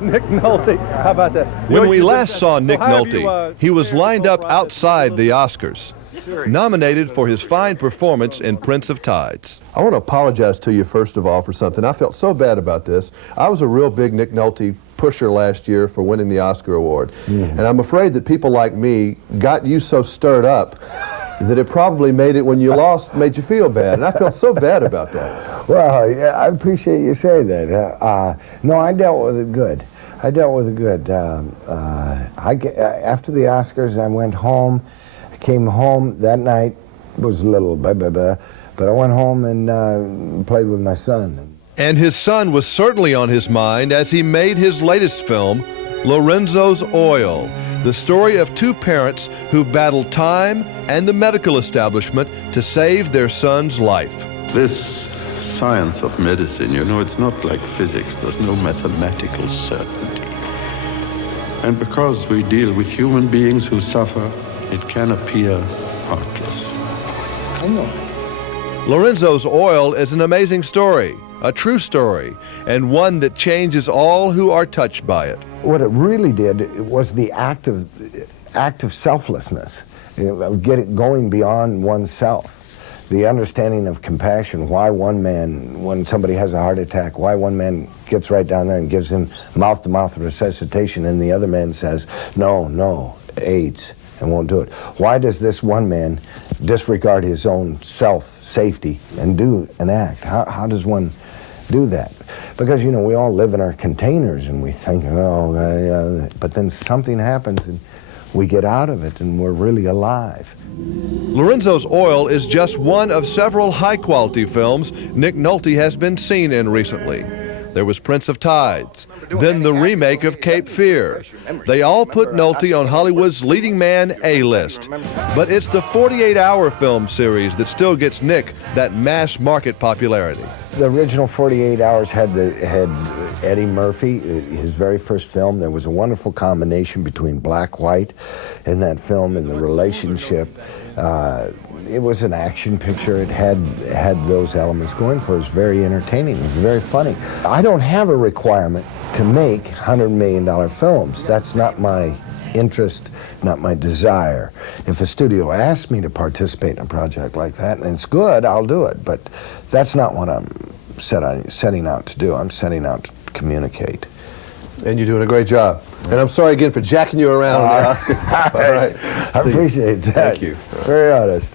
Nick Nolte, how about that? When we last saw Nick Nolte, he was lined up outside the Oscars, nominated for his fine performance in Prince of Tides. I want to apologize to you first of all for something. I felt so bad about this. I was a real big Nick Nolte pusher last year for winning the Oscar award. And I'm afraid that people like me got you so stirred up that it probably made it, when you lost, made you feel bad. And I felt so bad about that. Well, yeah, I appreciate you saying that. No, I dealt with it good. I dealt with it good. After the Oscars, I went home. I came home that night, was a little blah, blah, blah, but I went home and played with my son. And his son was certainly on his mind as he made his latest film, Lorenzo's Oil, the story of two parents who battled time and the medical establishment to save their son's life. This science of medicine, you know, it's not like physics. There's no mathematical certainty. And because we deal with human beings who suffer, it can appear heartless. I know. Lorenzo's Oil is an amazing story, a true story, and one that changes all who are touched by it. What it really did was the act of selflessness, of going beyond oneself. The understanding of compassion, why one man, when somebody has a heart attack, why one man gets right down there and gives him mouth-to-mouth resuscitation and the other man says, no, AIDS, and won't do it. Why does this one man disregard his own self-safety and do an act? How does one do that? Because, you know, we all live in our containers and we think, but then something happens and we get out of it and we're really alive. Lorenzo's Oil is just one of several high-quality films Nick Nolte has been seen in recently. There was Prince of Tides, then the remake of Cape Fear. They all put Nolte on Hollywood's leading man A-list. But it's the 48-hour film series that still gets Nick that mass market popularity. The original 48 Hours had Eddie Murphy, his very first film. There was a wonderful combination between black-white in that film and the relationship. It was an action picture. It had those elements going for it. It was very entertaining. It was very funny. I don't have a requirement to make $100 million films. That's not my interest, not my desire. If a studio asks me to participate in a project like that, and it's good, I'll do it. But that's not what I'm setting out to do. I'm setting out to communicate. And you're doing a great job. And I'm sorry again for jacking you around on the Oscars. All right. I appreciate that. Thank you. Very honest.